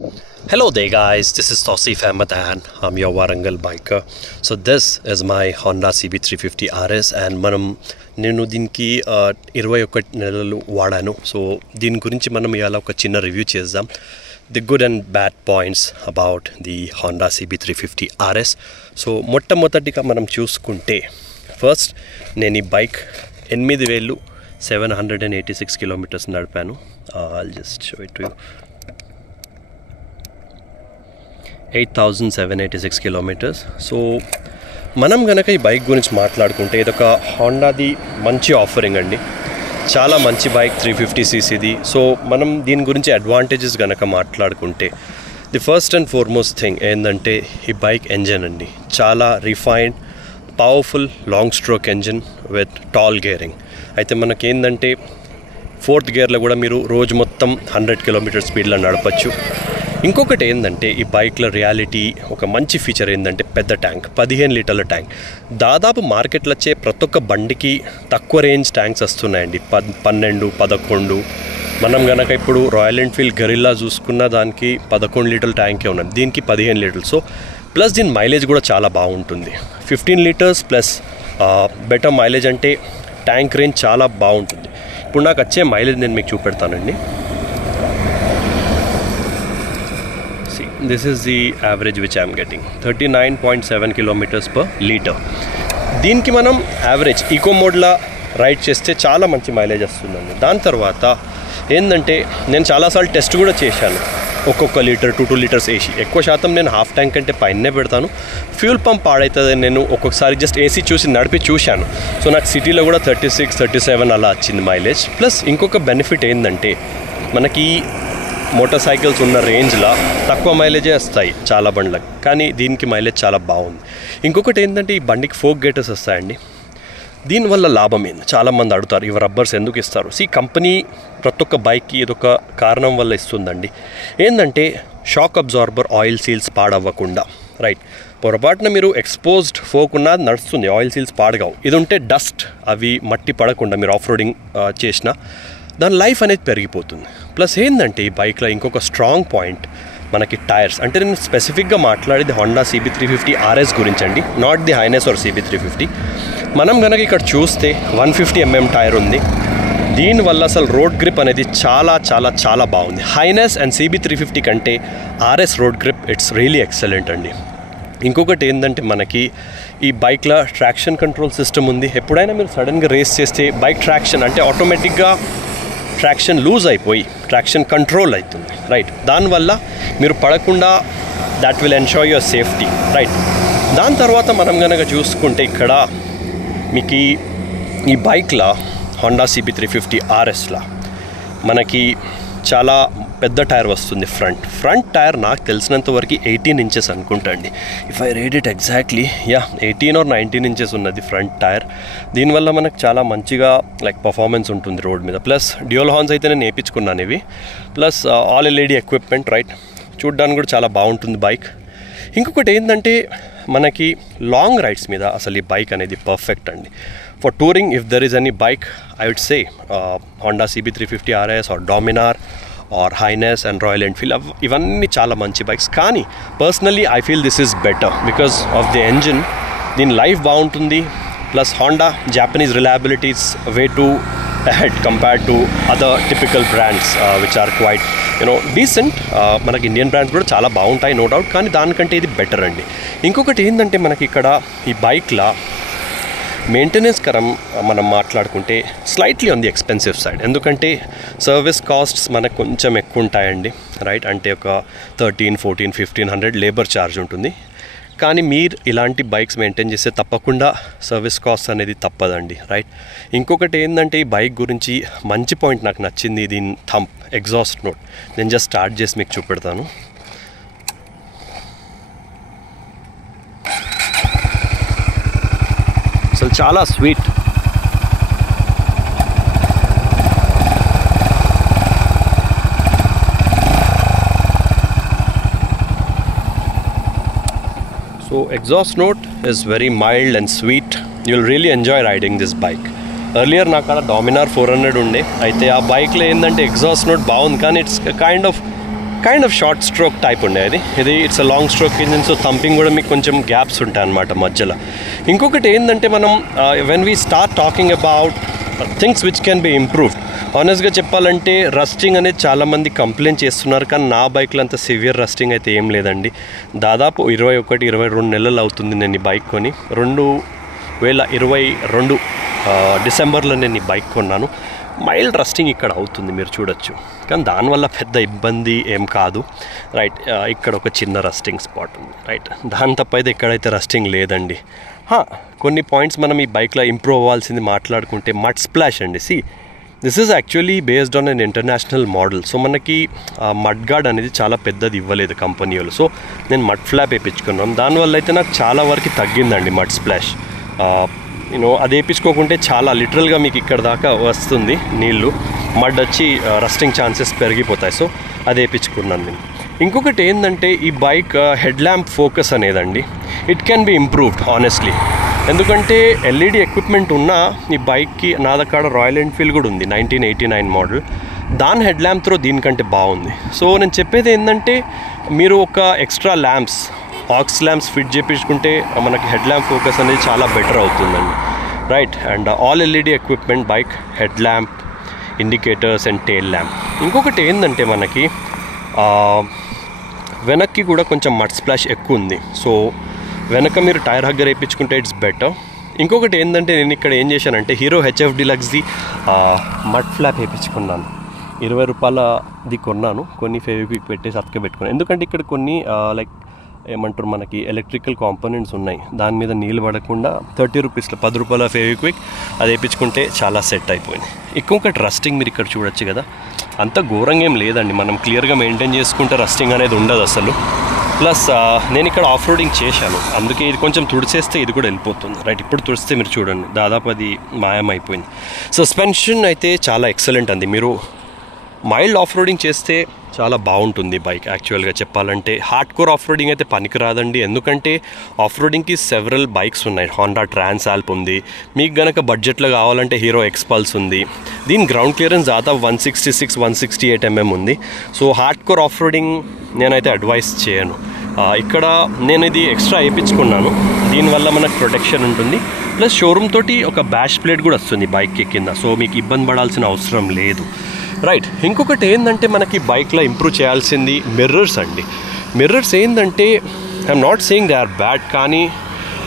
Hello there guys, this is Tausif Ahmed and I'm your Warangal biker. So this is my Honda CB350 RS and మనం నేను దీనికి 21 నెలలు వాడాను. So దీని గురించి మనం ఇవాళ ఒక చిన్న రివ్యూ చేద్దాం. The good and bad points about the Honda CB350 RS. So మొట్టమొదటిగా మనం చూసుకుంటే ఫస్ట్ నేను ఈ బైక్ 8,786 కిలోమీటర్స్ నడిపాను. I'll just show it to you. 8,786 kilometres. So మనం కనుక ఈ బైక్ గురించి మాట్లాడుకుంటే ఇదొక హోండాది మంచి ఆఫరింగ్ అండి, చాలా మంచి బైక్ 350cc. సో మనం దీని గురించి అడ్వాంటేజెస్ కనుక మాట్లాడుకుంటే the first and foremost thing ఏంటంటే ఈ బైక్ ఎంజిన్ అండి, చాలా refined powerful long stroke engine with tall gearing. అయితే మనకేంటంటే 4th గేర్లో కూడా మీరు రోజు మొత్తం 100 కిలోమీటర్ స్పీడ్లో నడపచ్చు. ఇంకొకటి ఏంటంటే ఈ బైక్లో రియాలిటీ ఒక మంచి ఫీచర్ ఏంటంటే పెద్ద ట్యాంక్, 15 లీటర్ల ట్యాంక్. దాదాపు మార్కెట్లో వచ్చే ప్రతి ఒక్క బండికి తక్కువ రేంజ్ ట్యాంక్స్ వస్తున్నాయండి, 12, 11. మనం కనుక ఇప్పుడు రాయల్ ఎన్ఫీల్డ్ గరిల్లా చూసుకున్న దానికి 11 లీటర్ల ట్యాంకే ఉన్నది, దీనికి 15 లీటర్లు. సో ప్లస్ దీని మైలేజ్ కూడా చాలా బాగుంటుంది, 15 లీటర్స్ ప్లస్ బెటర్ మైలేజ్. అంటే ట్యాంక్ రేంజ్ చాలా బాగుంటుంది. ఇప్పుడు నాకు వచ్చే మైలేజ్ నేను మీకు చూపెడతానండి. This is the average which I am getting, 39.7 kilometers per liter. దీనికి మనం యావరేజ్ ఈకో మోడ్లో రైడ్ చేస్తే చాలా మంచి మైలేజ్ వస్తుందండి. దాని తర్వాత ఏంటంటే నేను చాలాసార్లు టెస్ట్ కూడా చేశాను, ఒక్కొక్క లీటర్ 2 లీటర్స్ వేసి. ఎక్కువ శాతం నేను హాఫ్ ట్యాంక్ అంటే పైనే పెడతాను. ఫ్యూల్ పంప్ పాడవుతుంది, నేను ఒక్కొక్కసారి జస్ట్ ఏసీ చూసి నడిపి చూశాను. సో నాకు సిటీలో కూడా 36, 37 అలా వచ్చింది మైలేజ్. ప్లస్ ఇంకొక బెనిఫిట్ ఏంటంటే మనకి మోటార్ సైకిల్స్ ఉన్న రేంజ్లో తక్కువ మైలేజే వస్తాయి చాలా బండ్లకు, కానీ దీనికి మైలేజ్ చాలా బాగుంది. ఇంకొకటి ఏంటంటే ఈ బండికి ఫోక్ గేటర్స్ వస్తాయండి. దీనివల్ల లాభం ఏంది, చాలామంది అడుగుతారు ఇవి రబ్బర్స్ ఎందుకు ఇస్తారు. కంపెనీ ప్రతి ఒక్క బైక్కి ఇదొక కారణం వల్ల ఇస్తుందండి. ఏంటంటే షాక్ అబ్జార్బర్ ఆయిల్ సీల్స్ పాడవ్వకుండా, రైట్. పొరపాటున మీరు ఎక్స్పోజ్డ్ ఫోక్ ఉన్న నడుస్తుంది, ఆయిల్ సీల్స్ పాడగావు. ఇది ఉంటే డస్ట్ అవి మట్టి పడకుండా మీరు ఆఫ్ రోడింగ్ చేసినా దాని లైఫ్ అనేది పెరిగిపోతుంది. ప్లస్ ఏంటంటే ఈ బైక్లో ఇంకొక స్ట్రాంగ్ పాయింట్ మనకి టైర్స్. అంటే నేను స్పెసిఫిక్గా మాట్లాడేది Honda CB350 RS గురించి అండి, not the highness are CB350. మనం కనుక ఇక్కడ చూస్తే 150mm టైర్ ఉంది. దీనివల్ల అసలు రోడ్ గ్రిప్ అనేది చాలా చాలా చాలా బాగుంది. హైనెస్ అండ్ CB350 కంటే RS road grip it's really excellent అండి. ఇంకొకటి ఏంటంటే మనకి ఈ బైక్లో ట్రాక్షన్ కంట్రోల్ సిస్టమ్ ఉంది. ఎప్పుడైనా మీరు సడన్గా రేస్ చేస్తే బైక్ ట్రాక్షన్ అంటే ఆటోమేటిక్గా ట్రాక్షన్ లూజ్ అయిపోయి ట్రాక్షన్ కంట్రోల్ అవుతుంది, రైట్. దానివల్ల మీరు పడకుండా that will ensure your safety, right. దాని తర్వాత మనం కనుక చూసుకుంటే ఇక్కడ మీకు ఈ బైక్లో Honda CB350 RSలో మనకి చాలా పెద్ద టైర్ వస్తుంది. ఫ్రంట్ టైర్ నాకు తెలిసినంత వరకు 18 ఇంచెస్ అనుకుంటా అండి, if I read it exactly. 18 or 19 inches ఉన్నది ఫ్రంట్ టైర్. దీనివల్ల మనకు చాలా మంచిగా పర్ఫార్మెన్స్ ఉంటుంది రోడ్ మీద. ప్లస్ డ్యూయల్ హార్న్స్ అయితే నేను వేయించుకున్నాను ఇవి. Plus all LED equipment, right. చూడ్డానికి కూడా చాలా బాగుంటుంది బైక్. ఇంకొకటి ఏంటంటే మనకి లాంగ్ రైడ్స్ మీద అసలు ఈ బైక్ అనేది పర్ఫెక్ట్ అండి. For touring if there is any bike I would say Honda CB350 RS or Dominar or Highness and Royal Enfield, ఇవన్నీ చాలా మంచి బైక్స్. కానీ personally I feel this is better because of the engine. దీని life బాగుంటుంది. Plus Honda Japanese reliability's way too ahead compared to other typical brands which are quite decent. మనకి Indian brands కూడా చాలా బాగుంటాయి నో డౌట్, కానీ దానికంటే ఇది better అండి. ఇంకొకటి ఏంటంటే మనకి ఇక్కడ ఈ బైక్లో మెయింటెనెన్స్ మనం మాట్లాడుకుంటే slightly on the expensive side. ఎందుకంటే సర్వీస్ కాస్ట్స్ మనకు కొంచెం ఎక్కువ ఉంటాయండి, రైట్. అంటే ఒక 13, 14, 1500 లేబర్ ఛార్జ్ ఉంటుంది. కానీ మీరు ఇలాంటి బైక్స్ మెయింటైన్ చేస్తే తప్పకుండా సర్వీస్ కాస్ట్ అనేది తప్పదండి, రైట్. ఇంకొకటి ఏంటంటే ఈ బైక్ గురించి మంచి పాయింట్ నాకు నచ్చింది, దీని థంప్ ఎగ్జాస్ట్ నోట్. నేను జస్ట్ స్టార్ట్ చేసి మీకు చూపెడతాను. అసలు చాలా sweet. So exhaust note is very mild and sweet. You'll really enjoy riding this bike. Earlier నాకు Dominar 400 ఉండే, అయితే ఆ బైక్లో ఏంటంటే ఎగ్జాస్ట్ నోట్ బాగుంది, కానీ it's kind of kind of short stroke type ఉండేది. ఇది it's a long stroke engine, so thumping కూడా మీకు కొంచెం గ్యాప్స్ ఉంటాయి అన్నమాట మధ్యలో. ఇంకొకటి ఏంటంటే మనం when we start talking about things which can be improved, ఆనెస్ట్గా చెప్పాలంటే రస్టింగ్ అనేది చాలామంది కంప్లైంట్ చేస్తున్నారు, కానీ నా బైక్లో అంత సివియర్ రస్టింగ్ అయితే ఏం లేదండి. దాదాపు 21-22 నెలలు అవుతుంది నేను ఈ బైక్ కొని. 2022 డిసెంబర్లో నేను ఈ బైక్ కొన్నాను. మైల్డ్ రస్టింగ్ ఇక్కడ అవుతుంది, మీరు చూడొచ్చు, కానీ దానివల్ల పెద్ద ఇబ్బంది ఏం కాదు. రైట్, ఇక్కడ ఒక చిన్న రస్టింగ్ స్పాట్ ఉంది. రైట్, దాని తప్ప అయితే ఎక్కడైతే రస్టింగ్ లేదండి. కొన్ని పాయింట్స్ మనం ఈ బైక్లో ఇంప్రూవ్ అవ్వాల్సింది మాట్లాడుకుంటే మడ్ స్ప్లాష్ అండి. This is actually based on an international model. So మనకి మడ్ గార్డ్ అనేది చాలా పెద్దది ఇవ్వలేదు కంపెనీ వాళ్ళు. సో నేను మడ్ ఫ్లాప్ వేయించుకున్నాను. దానివల్ల అయితే నాకు చాలా వరకు తగ్గిందండి మడ్ స్ప్లాష్. అది వేయించుకోకుంటే చాలా లిటరల్గా మీకు ఇక్కడ దాకా వస్తుంది నీళ్ళు, మడ్ వచ్చి రస్టింగ్ ఛాన్సెస్ పెరిగిపోతాయి. సో అది వేయించుకున్నాను నేను. ఇంకొకటి ఏంటంటే ఈ బైక్ హెడ్ ల్యాంప్ ఫోకస్ అనేదండి, it can be improved honestly. ఎందుకంటే ఎల్ఈడి ఎక్విప్మెంట్ ఉన్న ఈ బైక్కి నా దగ్గర రాయల్ ఎన్ఫీల్డ్ కూడా ఉంది, 1989 మోడల్. దాని హెడ్ ల్యాంప్ త్రో దీనికంటే బాగుంది. సో నేను చెప్పేది ఏంటంటే మీరు ఒక extra lamps, aux lamps fit చేయించుకుంటే మనకి హెడ్ ల్యాంప్ ఫోకస్ అనేది చాలా బెటర్ అవుతుందండి. Right, and all LED equipment bike, head lamp, indicators and tail lamp. ఇంకొకటి ఏంటంటే మనకి వెనక్కి కూడా కొంచెం మడ్ స్ప్లాష్ ఎక్కువ ఉంది. సో వెనక మీరు టైర్ హగ్గర్ వేయించుకుంటే ఇట్స్ బెటర్. ఇంకొకటి ఏంటంటే నేను ఇక్కడ ఏం చేశానంటే హీరో హెచ్ఎఫ్ డీలక్స్ది మడ్ ఫ్లాప్ వేయించుకున్నాను. 20 రూపాయలది కొన్నాను, కొన్ని ఫెవిక్విక్ పెట్టేసి అతక పెట్టుకున్నాను. ఎందుకంటే ఇక్కడ కొన్ని లైక్ ఏమంటారు మనకి ఎలక్ట్రికల్ కాంపోనెంట్స్ ఉన్నాయి, దాని మీద నీళ్ళు పడకుండా 30 రూపీస్లో 10 రూపాయల ఫెవిక్విక్ అది వేయించుకుంటే చాలా సెట్ అయిపోయింది. ఇంకొకటి రస్టింగ్ మీరు ఇక్కడ చూడొచ్చు కదా, అంత ఘోరంగా ఏం లేదండి. మనం క్లియర్గా మెయింటైన్ చేసుకుంటే రస్టింగ్ అనేది ఉండదు అసలు. ప్లస్ నేను ఇక్కడ ఆఫ్ రోడింగ్ చేశాను, అందుకే ఇది కొంచెం తుడిచేస్తే ఇది కూడా వెళ్ళిపోతుంది. రైట్, ఇప్పుడు తుడిస్తే మీరు చూడండి దాదాపు అది మాయమైపోయింది. సస్పెన్షన్ అయితే చాలా ఎక్సలెంట్ అండి. మీరు మైల్డ్ ఆఫ్ రోడింగ్ చేస్తే చాలా బాగుంటుంది బైక్. యాక్చువల్గా చెప్పాలంటే హార్డ్ కోర్ ఆఫ్ రోడింగ్ అయితే పనికిరాదండి, ఎందుకంటే ఆఫ్ రోడింగ్కి సెవరల్ బైక్స్ ఉన్నాయి. హోండా ట్రాన్స్ ఆల్ప్ ఉంది, మీకు గనక బడ్జెట్లో కావాలంటే హీరో ఎక్స్పల్స్ ఉంది. దీని గ్రౌండ్ క్లియరెన్స్ దాదాపు 166-168 mm ఉంది. So hard core off roading నేనైతే అడ్వైస్ చేయను. ఇక్కడ నేను ఇది ఎక్స్ట్రా వేయించుకున్నాను, దీనివల్ల మనకు ప్రొటెక్షన్ ఉంటుంది. ప్లస్ షోరూమ్ తోటి ఒక బ్యాష్ ప్లేట్ కూడా వస్తుంది బైక్కి కింద, సో మీకు ఇబ్బంది పడాల్సిన అవసరం లేదు. రైట్, ఇంకొకటి ఏంటంటే మనకి బైక్లో ఇంప్రూవ్ చేయాల్సింది మిర్రర్స్ అండి. మిర్రర్స్ ఏంటంటే I'm not saying they are bad, కానీ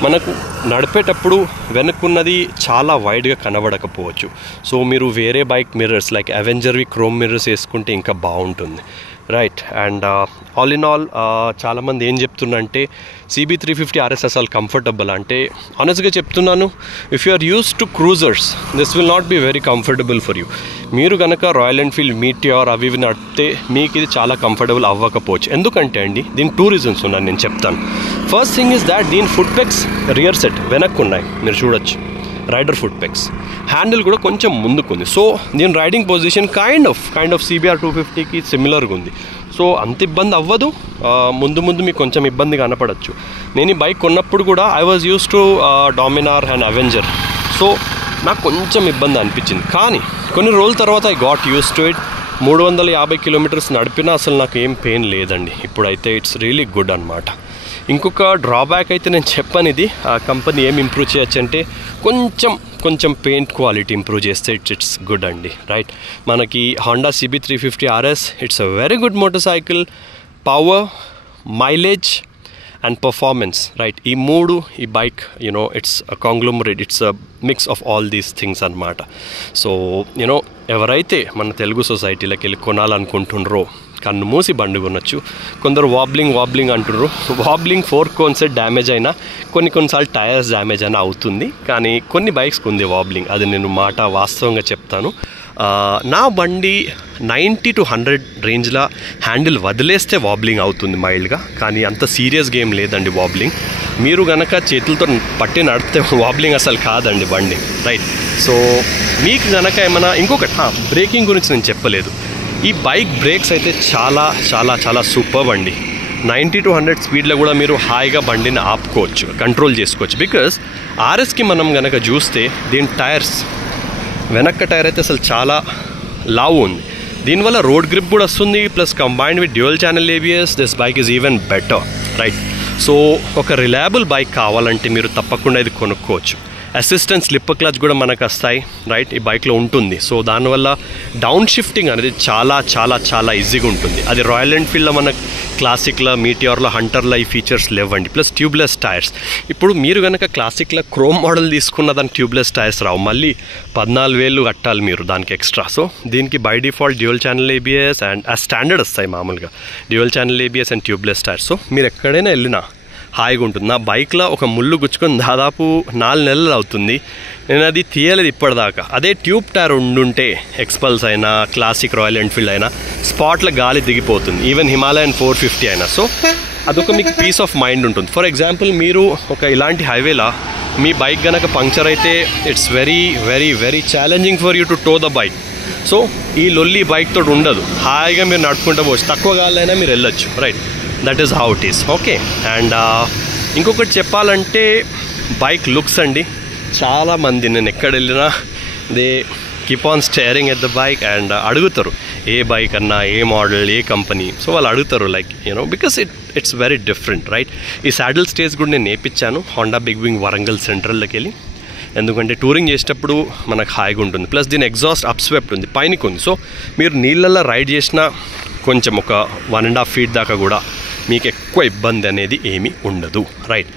మనకు నడిపేటప్పుడు వెనుక్కున్నది చాలా వైడ్గా కనబడకపోవచ్చు. సో మీరు వేరే బైక్ మిర్రర్స్ లైక్ అవెంజర్వి క్రోమ్ మిర్రర్స్ వేసుకుంటే ఇంకా బాగుంటుంది. Right, and all in all చాలామంది ఏం చెప్తున్నారంటే CB350 RS అసలు కంఫర్టబుల్ అంటే, ఆనెస్ట్గా చెప్తున్నాను, if you are use to cruisers this will not be very comfortable for you. మీరు కనుక రాయల్ ఎన్ఫీల్డ్ మీటియార్ అవి ఇవి నడిపితే మీకు ఇది చాలా కంఫర్టబుల్ అవ్వకపోవచ్చు. ఎందుకంటే అండి దీనికి 2 రీజన్స్ ఉన్నాయి, నేను చెప్తాను. ఫస్ట్ థింగ్ ఇస్ దాట్ దీని ఫుట్ పెగ్స్ రియర్ సెట్ వెనక్కు ఉన్నాయి, మీరు చూడొచ్చు. రైడర్ ఫుట్ పెగ్స్, హ్యాండిల్ కూడా కొంచెం ముందుకుంది. సో దీని riding position kind of CBR 250కి సిమిలర్గా ఉంది. సో అంత ఇబ్బంది అవ్వదు. ముందు మీకు కొంచెం ఇబ్బంది కనపడచ్చు. నేను ఈ బైక్ కొన్నప్పుడు కూడా I was use to Dominar and Avenger, so నాకు కొంచెం ఇబ్బంది అనిపించింది. కానీ కొన్ని రోజుల తర్వాత I got use to it. 350 kilometres నడిపినా అసలు నాకు ఏం పెయిన్ లేదండి. ఇప్పుడైతే ఇట్స్ రియలీ గుడ్ అనమాట. ఇంకొక డ్రాబ్యాక్ అయితే నేను చెప్పాను, ఇది ఆ కంపెనీ ఏం ఇంప్రూవ్ చేయొచ్చు అంటే కొంచెం పెయింట్ క్వాలిటీ ఇంప్రూవ్ చేస్తే ఇట్స్ గుడ్ అండి. రైట్, మనకి Honda CB350 RS it's a very good motor cycle. Power, mileage and performance, right, ఈ మూడు ఈ bike it's a కాంగ్లోమరేట్, it's a mix of all these things అనమాట. సో ఎవరైతే మన తెలుగు సొసైటీలోకి వెళ్ళి కొనాలనుకుంటున్నారో కన్ను మూసి బండి కొనొచ్చు. కొందరు వాబ్లింగ్ అంటున్నారు. వాబ్లింగ్ ఫోర్క్ కాన్సెప్ట్ డ్యామేజ్ అయినా కొన్నిసార్లు టైర్స్ డ్యామేజ్ అయినా అవుతుంది, కానీ కొన్ని బైక్స్కి ఉంది వాబ్లింగ్, అది నేను వాస్తవంగా చెప్తాను. నా బండి 90 to 100 రేంజ్లో హ్యాండిల్ వదిలేస్తే వాబ్లింగ్ అవుతుంది మైల్డ్గా, కానీ అంత సీరియస్ గేమ్ లేదండి వాబ్లింగ్. మీరు కనుక చేతులతో పట్టి నడిపితే వాబ్లింగ్ అసలు కాదండి బండి. రైట్, సో మీకు కనుక ఏమైనా ఇంకొకటి బ్రేకింగ్ గురించి నేను చెప్పలేదు. ఈ బైక్ బ్రేక్స్ అయితే చాలా సూపర్ అండి. 90 to 100 స్పీడ్లో కూడా మీరు హాయిగా బండిని ఆపుకోవచ్చు, కంట్రోల్ చేసుకోవచ్చు. బికాజ్ RSకి మనం కనుక చూస్తే దీని టైర్స్ వెనక్క టైర్ అయితే అసలు చాలా లావు ఉంది. దీనివల్ల రోడ్ గ్రిప్ కూడా వస్తుంది, plus combined with dual channel ABS this bike is even better, right. So ఒక రిలయబుల్ బైక్ కావాలంటే మీరు తప్పకుండా ఇది కొనుక్కోవచ్చు. అసిస్టెంట్ స్లిప్పర్ క్లచ్ కూడా మనకు వస్తాయి, రైట్, ఈ బైక్లో ఉంటుంది. సో దానివల్ల డౌన్ షిఫ్టింగ్ అనేది చాలా చాలా చాలా ఈజీగా ఉంటుంది. అది రాయల్ ఎన్ఫీల్డ్లో మనకు క్లాసిక్లో, మీటియార్లో, హంటర్లో ఈ ఫీచర్స్ లేవండి. Plus tubeless tyres. ఇప్పుడు మీరు కనుక క్లాసిక్లో క్రోమ్ మోడల్ తీసుకున్న దానికి ట్యూబ్లెస్ టైర్స్ రావు, మళ్ళీ 14,000 కట్టాలి మీరు దానికి ఎక్స్ట్రా. సో దీనికి by default dual channel ABS and ఆ స్టాండర్డ్ వస్తాయి మామూలుగా, dual channel ABS and tubeless tyres. So మీరు ఎక్కడైనా వెళ్ళినా హాయిగా ఉంటుంది. నా బైక్లో ఒక ముళ్ళు గుచ్చుకొని దాదాపు 4 నెలలు అవుతుంది, నేను అది తీయలేదు ఇప్పటిదాకా. అదే ట్యూబ్ టైర్ ఉండుంటే ఎక్స్పల్స్ అయినా, క్లాసిక్ రాయల్ ఎన్ఫీల్డ్ అయినా స్పాట్లో గాలి దిగిపోతుంది, ఈవెన్ హిమాలయన్ 450 అయినా. సో అదొక మీకు పీస్ ఆఫ్ మైండ్ ఉంటుంది. ఫర్ ఎగ్జాంపుల్ మీరు ఒక ఇలాంటి హైవేలా మీ బైక్ కనుక పంక్చర్ అయితే it's very very very challenging for you to toe the bike. So ఈ లొల్లి బైక్ తోటి ఉండదు, హాయిగా మీరు నడుపుకుంటూ పోవచ్చు, తక్కువ గాలైనా మీరు వెళ్ళొచ్చు, right. That is how it is, okay. And ఇంకొకటి చెప్పాలంటే బైక్ లుక్స్ అండి, చాలామంది నేను ఎక్కడ వెళ్ళినా they keep on steering at the bike and అడుగుతారు ఏ బైక్ అన్నా, ఏ మోడల్, ఏ కంపెనీ. సో వాళ్ళు అడుగుతారు like you know because it's very different, right. ఈ సాడిల్ స్టేజ్ కూడా నేను నేర్పించాను హోండా బిగ్ వింగ్ వరంగల్ సెంట్రల్లోకి వెళ్ళి, ఎందుకంటే టూరింగ్ చేసేటప్పుడు మనకు హాయిగా ఉంటుంది. ప్లస్ దీని ఎగ్జాస్ట్ అప్స్వెప్ట్ ఉంది, పైనకి ఉంది. సో మీరు నీళ్ళల్లో రైడ్ చేసినా కొంచెం ఒక 1.5 feet దాకా కూడా మీకు ఎక్కువ ఇబ్బంది అనేది ఏమీ ఉండదు, రైట్.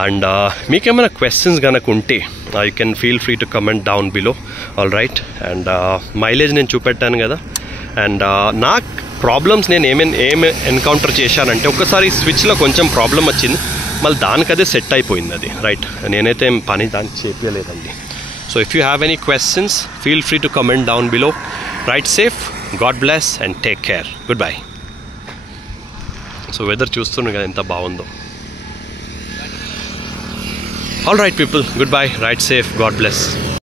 అండ్ మీకేమైనా క్వశ్చన్స్ కనుక ఉంటే you can feel free to comment down below, all right. And mileage నేను చూపెట్టాను కదా. అండ్ నాకు ప్రాబ్లమ్స్ నేను ఏమి ఎన్కౌంటర్ చేశానంటే, ఒక్కసారి స్విచ్లో కొంచెం ప్రాబ్లం వచ్చింది, మళ్ళీ దానికి అదే సెట్ అయిపోయింది అది, రైట్. నేనైతే ఏం పని దానికి చేయలేదండి. So if you have any questions feel free to comment down below. Ride safe, God bless and take care, good bye. So weather చూస్తున్నాను కదా ఎంత బాగుందో. All right people, good bye, ride safe, God bless.